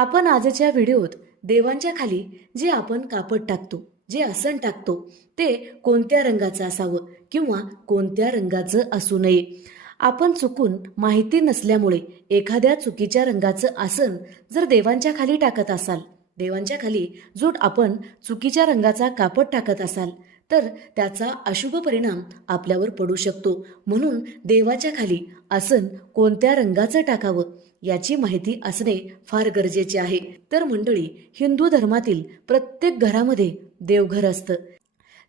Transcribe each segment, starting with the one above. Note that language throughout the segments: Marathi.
आपण आजच्या व्हिडिओत देवांच्या खाली जे आपण कापड टाकतो जे आसन टाकतो ते कोणत्या रंगाचं असावं किंवा कोणत्या रंगाचं असू नये आपण चुकून माहिती नसल्यामुळे एखाद्या चुकीच्या रंगाचं आसन जर देवांच्या खाली टाकत असाल देवांच्या खाली जो आपण चुकीच्या रंगाचा कापड टाकत असाल तर त्याचा अशुभ परिणाम आपल्यावर पडू शकतो म्हणून देवाच्या खाली आसन कोणत्या रंगाचं टाकावं याची माहिती असणे फार गरजेचे आहे तर मंडळी हिंदू धर्मातील प्रत्येक घरामध्ये देवघर असतं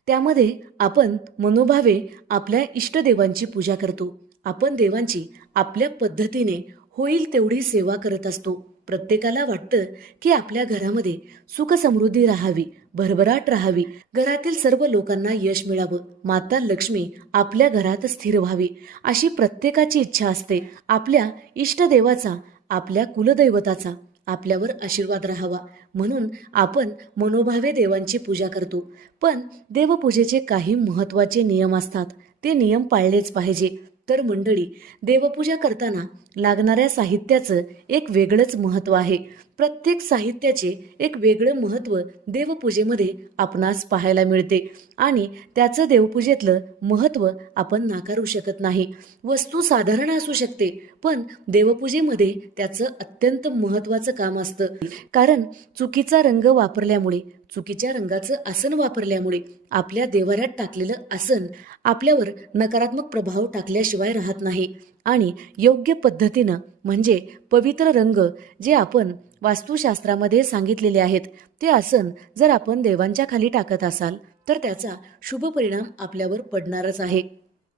त्यामध्ये आपण मनोभावे आपल्या इष्टदेवांची पूजा करतो आपण देवांची आपल्या पद्धतीने होईल तेवढी सेवा करत असतो प्रत्येकाला वाटतं की आपल्या घरामध्ये सुखसमृद्धी राहावी भरभराट राहावी घरातील सर्व लोकांना यश मिळावं माता लक्ष्मी आपल्या घरात स्थिर व्हावी अशी प्रत्येकाची इच्छा असते आपल्या इष्टदेवाचा आपल्या कुलदैवताचा आपल्यावर आशीर्वाद राहावा म्हणून आपण मनोभावे देवांची पूजा करतो पण देवपूजेचे काही महत्त्वाचे नियम असतात ते नियम पाळलेच पाहिजे तर मंडळी देवपूजा करताना लागणाऱ्या साहित्याचं एक वेगळंच महत्त्व आहे प्रत्येक साहित्याचे एक वेगळं महत्त्व देवपूजेमध्ये आपणास पाहायला मिळते आणि त्याचं देवपूजेतलं महत्त्व आपण नाकारू शकत नाही वस्तू साधारण असू शकते पण देवपूजेमध्ये त्याचं अत्यंत महत्त्वाचं काम असतं कारण चुकीचा रंग वापरल्यामुळे चुकीच्या रंगाचं आसन वापरल्यामुळे आपल्या देवाऱ्यात टाकलेलं आसन आपल्यावर नकारात्मक प्रभाव टाकल्याशिवाय राहत नाही आणि योग्य पद्धतीनं म्हणजे पवित्र रंग जे आपण वास्तुशास्त्रामध्ये सांगितलेले आहेत ते आसन जर आपण देवांच्या खाली टाकत असाल तर त्याचा शुभ परिणाम आपल्यावर पडणारच आहे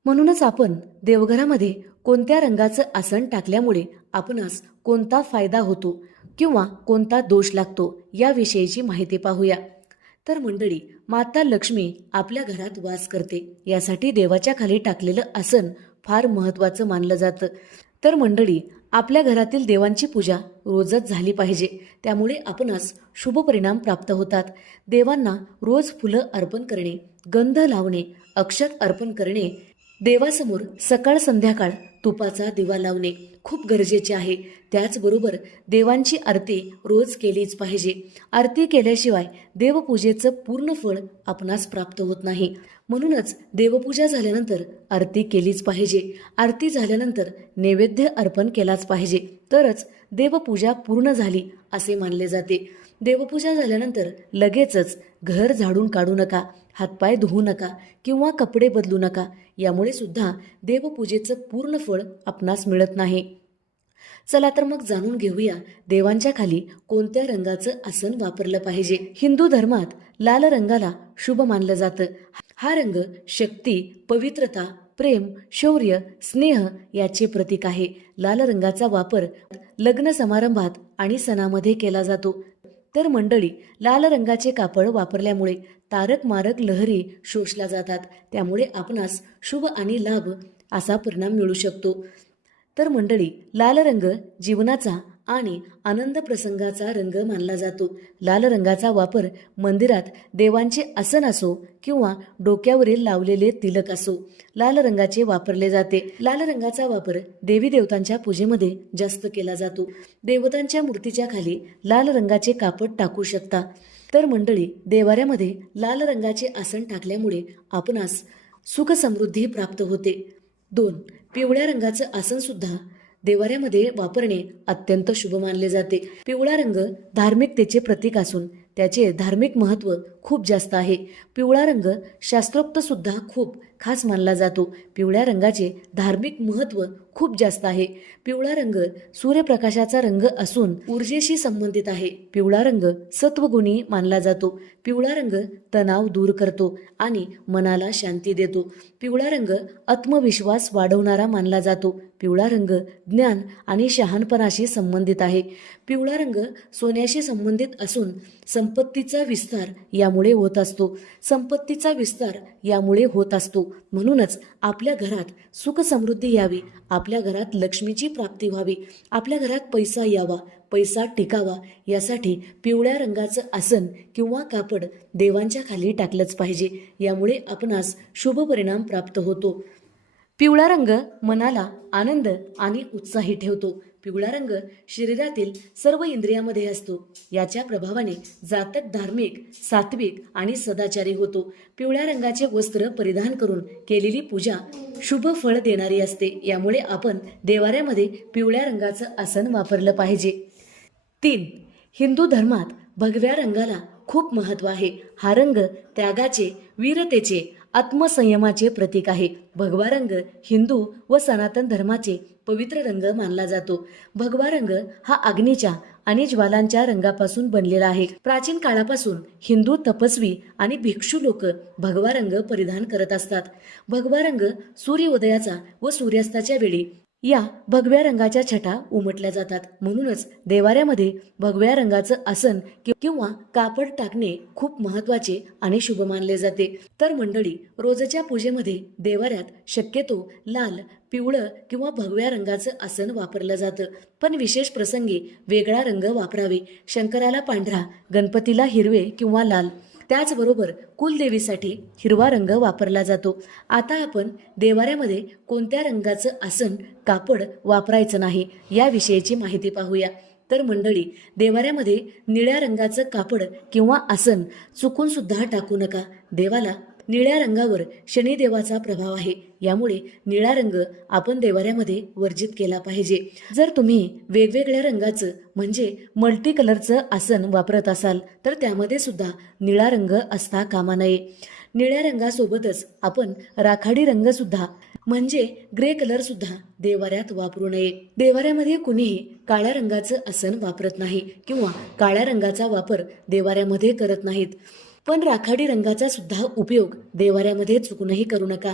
म्हणूनच आपण देवघरामध्ये कोणत्या रंगाचं आसन टाकल्यामुळे आपणास कोणता फायदा होतो किंवा कोणता दोष लागतो याविषयीची माहिती पाहूया तर मंडळी माता लक्ष्मी आपल्या घरात वास करते यासाठी देवाच्या खाली टाकलेलं आसन फार महत्त्वाचं मानलं जातं तर मंडळी आपल्या घरातील देवांची पूजा रोजच झाली पाहिजे त्यामुळे आपणास शुभ परिणाम प्राप्त होतात देवांना रोज फुलं अर्पण करणे गंध लावणे अक्षत अर्पण करणे देवासमोर सकाळ संध्याकाळ तुपाचा दिवा लावणे खूप गरजेचे आहे त्याचबरोबर देवांची आरती रोज केलीच पाहिजे आरती केल्याशिवाय देवपूजेचं पूर्ण फळ आपणास प्राप्त होत नाही म्हणूनच देवपूजा झाल्यानंतर आरती केलीच पाहिजे आरती झाल्यानंतर नैवेद्य अर्पण केलाच पाहिजे तरच देवपूजा पूर्ण झाली असे मानले जाते देवपूजा झाल्यानंतर लगेचच घर झाडून काढू नका हातपाय धुवू नका किंवा कपडे बदलू नका यामुळे सुद्धा देवपूजेचं पूर्ण फळ आपणास मिळत नाही चला तर मग जाणून घेऊया देवांच्या खाली कोणत्या रंगाचं आसन वापरलं पाहिजे हिंदू धर्मात लाल रंगाला शुभ मानलं जातं हा रंग शक्ती पवित्रता प्रेम शौर्य स्नेह याचे प्रतीक आहे लाल रंगाचा वापर लग्न समारंभात आणि सणामध्ये केला जातो तर मंडळी लाल रंगाचे कापड वापरल्यामुळे तारक मारक लहरी शोषल्या जातात त्यामुळे आपणास शुभ आणि लाभ असा परिणाम मिळू शकतो तर मंडळी लाल रंग जीवनाचा आणि आनंद प्रसंगाचा रंग मानला जातो लाल रंगाचा वापर मंदिरात देवांचे आसन असो किंवा डोक्यावरील लावलेले तिलक असो लाल रंगाचे वापरले जाते लाल रंगाचा वापर देवी देवतांच्या पूजेमध्ये जास्त केला जातो देवतांच्या मूर्तीच्या खाली लाल रंगाचे कापड टाकू शकता तर मंडळी देवाऱ्यामध्ये लाल रंगाचे आसन टाकल्यामुळे आपणास समृद्धी प्राप्त होते दोन पिवळ्या रंगाचं आसन सुद्धा देवाऱ्यामध्ये वापरणे अत्यंत शुभ मानले जाते पिवळा रंग धार्मिकतेचे प्रतीक असून त्याचे धार्मिक महत्व खूप जास्त आहे पिवळा रंग शास्त्रोक्त सुद्धा खूप खास मानला जातो पिवळ्या रंगाचे धार्मिक महत्त्व खूप जास्त आहे पिवळा रंग सूर्यप्रकाशाचा रंग असून ऊर्जेशी संबंधित आहे पिवळा रंग सत्वगुणी मानला जातो पिवळा रंग तणाव दूर करतो आणि मनाला शांती देतो पिवळा रंग आत्मविश्वास वाढवणारा मानला जातो पिवळा रंग ज्ञान आणि शहाणपणाशी संबंधित आहे पिवळा रंग सोन्याशी संबंधित असून संपत्तीचा विस्तार यामुळे होत असतो संपत्तीचा विस्तार यामुळे होत असतो म्हणूनच आपल्या घरात सुख समृद्धी यावी आपल्या घरात लक्ष्मीची प्राप्ती व्हावी आपल्या घरात पैसा यावा पैसा टिकावा यासाठी पिवळ्या रंगाचं आसन किंवा कापड देवांच्या खाली टाकलंच पाहिजे यामुळे आपणास शुभ परिणाम प्राप्त होतो पिवळा रंग मनाला आनंद आणि उत्साही ठेवतो पिवळा रंग शरीरातील सर्व इंद्रियामध्ये असतो याच्या प्रभावाने जातक धार्मिक सात्विक आणि सदाचारी होतो पिवळ्या रंगाचे वस्त्र परिधान करून केलेली पूजा शुभ फळ देणारी असते यामुळे आपण देवाऱ्यामध्ये पिवळ्या रंगाचं आसन वापरलं पाहिजे तीन हिंदू धर्मात भगव्या रंगाला खूप महत्त्व आहे हा रंग त्यागाचे वीरतेचे आत्मसंयमाचे प्रतीक आहे भगवा रंग हिंदू व सनातन धर्माचे पवित्र रंग मानला जातो भगवा रंग हा अग्नीच्या आणि ज्वालांच्या रंगापासून बनलेला आहे प्राचीन काळापासून हिंदू तपस्वी आणि भिक्षू लोक भगवा रंग परिधान करत असतात भगवा रंग सूर्योदयाचा व सूर्यास्ताच्या वेळी या भगव्या रंगाच्या छटा उमटल्या जातात म्हणूनच देवाऱ्यामध्ये भगव्या रंगाचं आसन किंवा कापड टाकणे खूप महत्वाचे आणि शुभ मानले जाते तर मंडळी रोजच्या पूजेमध्ये देवाऱ्यात शक्यतो लाल पिवळं किंवा भगव्या रंगाचं आसन वापरलं जातं पण विशेष प्रसंगी वेगळा रंग वापरावे शंकराला पांढरा गणपतीला हिरवे किंवा लाल त्याचबरोबर कुलदेवीसाठी हिरवा रंग वापरला जातो आता आपण देवाऱ्यामध्ये कोणत्या रंगाचं आसन कापड वापरायचं नाही याविषयीची माहिती पाहूया तर मंडळी देवाऱ्यामध्ये निळ्या रंगाचं कापड किंवा आसन चुकून सुद्धा टाकू नका देवाला निळ्या रंगावर शनिदेवाचा प्रभाव आहे यामुळे निळा रंग आपण देवाऱ्यामध्ये वर्जित केला पाहिजे जर तुम्ही वेगवेगळ्या रंगाचं म्हणजे मल्टी कलरचं आसन वापरत असाल तर त्यामध्ये सुद्धा निळा रंग असता कामा नये निळ्या रंगासोबतच आपण राखाडी रंग सुद्धा म्हणजे ग्रे कलर सुद्धा देवाऱ्यात वापरू नये देवाऱ्यामध्ये कुणीही काळ्या रंगाचं आसन वापरत नाही किंवा काळ्या रंगाचा वापर देवाऱ्यामध्ये करत नाहीत पण राखाडी रंगाचा सुद्धा उपयोग देवाऱ्यामध्ये चुकूनही करू नका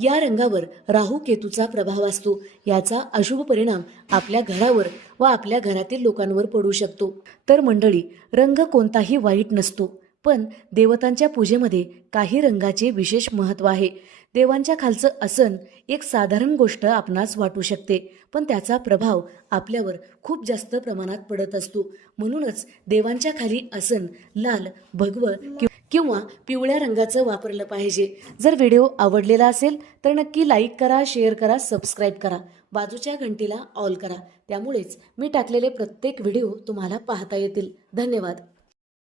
या रंगावर राहू केतूचा प्रभाव असतो याचा अशुभ परिणाम आपल्या घरावर व आपल्या घरातील लोकांवर पडू शकतो तर मंडळी रंग कोणताही वाईट नसतो पण देवतांच्या पूजेमध्ये काही रंगाचे विशेष महत्व आहे देवांच्या खालचं आसन एक साधारण गोष्ट आपणास वाटू शकते पण त्याचा प्रभाव आपल्यावर खूप जास्त प्रमाणात पडत असतो म्हणूनच देवांच्या खाली आसन लाल भगव किंवा पिवळ्या रंगाचं वापरलं पाहिजे जर व्हिडिओ आवडलेला असेल तर नक्की लाईक करा शेअर करा सबस्क्राईब करा बाजूच्या घंटीला ऑल करा त्यामुळेच मी टाकलेले प्रत्येक व्हिडिओ तुम्हाला पाहता येतील धन्यवाद